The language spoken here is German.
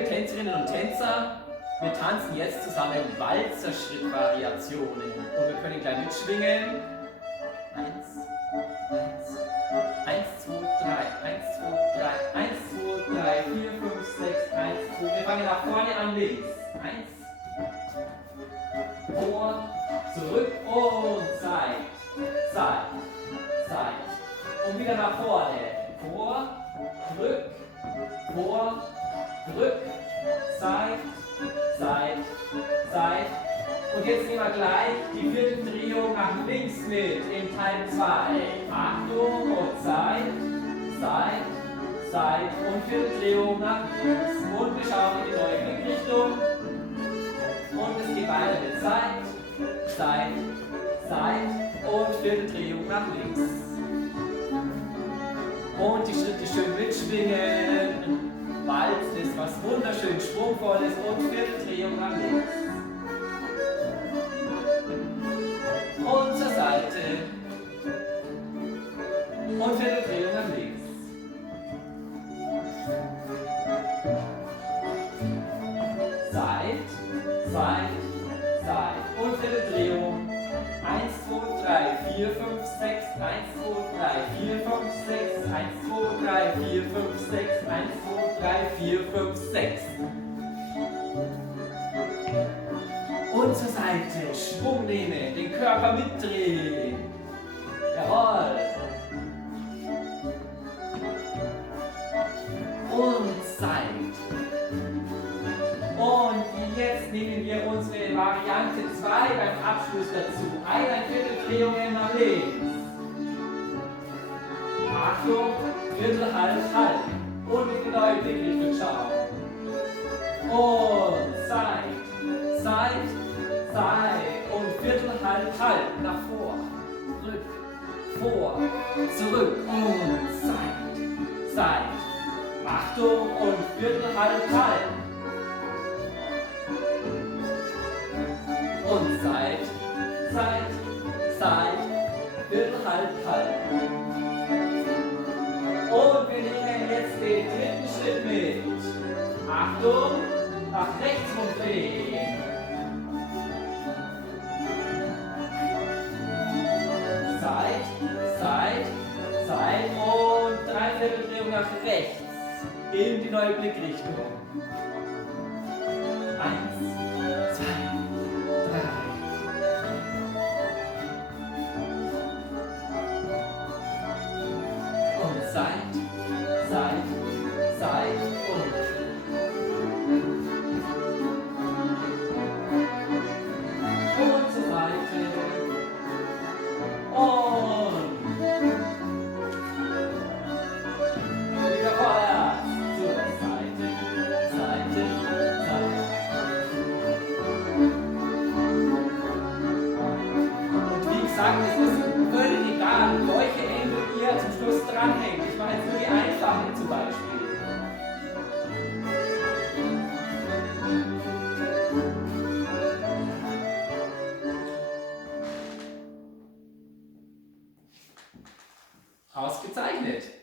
Liebe Tänzerinnen und Tänzer, wir tanzen jetzt zusammen Walzerschrittvariationen und wir können gleich mitschwingen. 1, 2, 3, 1, 2, 3, 1, 2, 3, 4, 5, 6, 1, 2. Wir fangen nach vorne an links. 1, vor, zurück und Seit. Und wieder nach vorne. Vor, zurück, Seit. Und jetzt nehmen wir gleich die Vierteldrehung nach links mit in Teil 2. Achtung und Seit und Vierteldrehung nach links. Und wir schauen in die neue Blickrichtung. Und es geht weiter mit Seit und Vierteldrehung nach links. Und die Schritte schön mitschwingen. Walzen ist was wunderschön Schwungvolles und Vierteldrehung nach links. Und zur Seite. Und Vierteldrehung nach links. Seit. Und Vierteldrehung. 1, 2, 3, 4, 5, 6, 1, 2, 3, 4, 5, 6, 1, 2, 3, 4, 5, 6, 1, 2, 3, 4, 5, 6. Und zur Seite, Schwung nehmen, den Körper mitdrehen. Jawohl. Und Seit. Und jetzt nehmen wir unsere Variante 2 beim Abschluss dazu. 1 Vierteldrehungen nach links. Achtung, Viertel, halb. Und in die neue Blickrichtung schauen. Und Seit. Und Viertel, halb. Nach vor. Zurück. Und Seit. Achtung und Viertel, halb. Und Seit, Viertel, halb. Und wir nehmen jetzt den dritten Schritt mit. Achtung, nach rechts rumdrehen. Seit und 3 Vierteldrehung nach rechts in die neue Blickrichtung. 1, 2, 3. Und Seit und. Und zur Seite. Und. Wieder vorwärts. Zur Seite. Und wie gesagt, es ist völlig egal, welche Ende ihr zum Schluss dranhängt. Ich mache jetzt nur die einfache zum Beispiel. Ausgezeichnet!